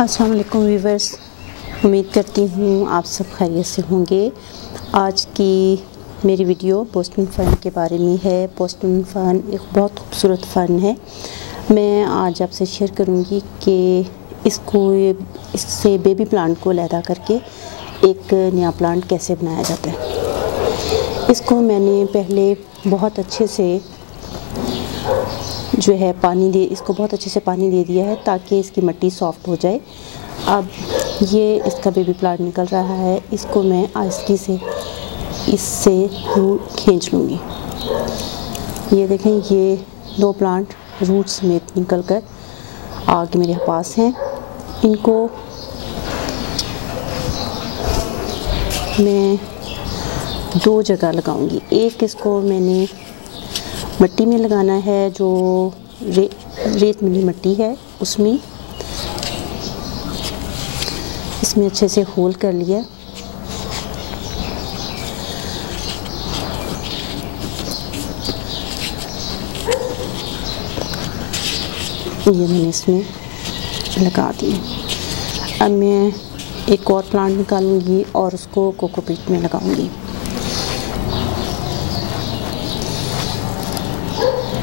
अस्सलाम वालेकुम व्यूवर्स, उम्मीद करती हूँ आप सब खैरियत से होंगे। आज की मेरी वीडियो बोस्टन फ़र्न के बारे में है। बोस्टन फ़र्न एक बहुत खूबसूरत फ़र्न है। मैं आज आपसे शेयर करूँगी कि इससे बेबी प्लांट को अलहदा करके एक नया प्लांट कैसे बनाया जाता है। इसको मैंने पहले बहुत अच्छे से इसको बहुत अच्छे से पानी दे दिया है ताकि इसकी मिट्टी सॉफ्ट हो जाए। अब ये इसका बेबी प्लांट निकल रहा है, इसको मैं आहिस्ती से इससे रूट खींच लूँगी। ये देखें, ये 2 प्लांट रूट समेत निकल कर आगे मेरे पास हैं। इनको मैं 2 जगह लगाऊंगी। एक इसको मैंने मिट्टी में लगाना है, जो रेत मिली मिट्टी है उसमें। इसमें अच्छे से होल कर लिया। ये मैंने इसमें लगा दिए। अब मैं एक और प्लांट निकालूंगी और उसको कोकोपीट में लगाऊंगी।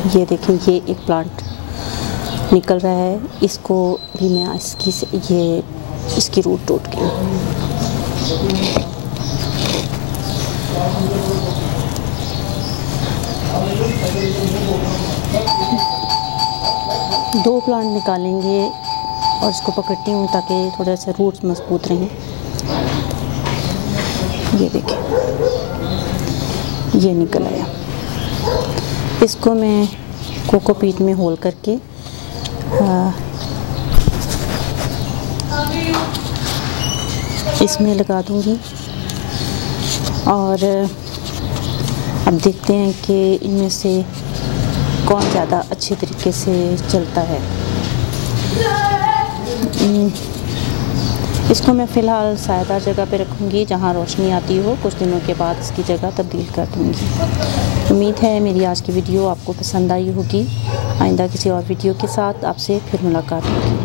ये देखें, ये एक प्लांट निकल रहा है, इसको भी मैं इसकी रूट टूट गई। दो प्लांट निकालेंगे और इसको पकड़ती हूँ ताकि थोड़ा सा रूट्स मजबूत रहें। ये देखें, ये निकल आया। इसको मैं कोकोपीट में होल करके इसमें लगा दूंगी और अब देखते हैं कि इनमें से कौन ज़्यादा अच्छे तरीके से चलता है। इसको मैं फ़िलहाल सायादार जगह पे रखूँगी जहाँ रोशनी आती हो। कुछ दिनों के बाद इसकी जगह तब्दील कर दूँगी। उम्मीद है मेरी आज की वीडियो आपको पसंद आई होगी। आइंदा किसी और वीडियो के साथ आपसे फिर मुलाकात होगी।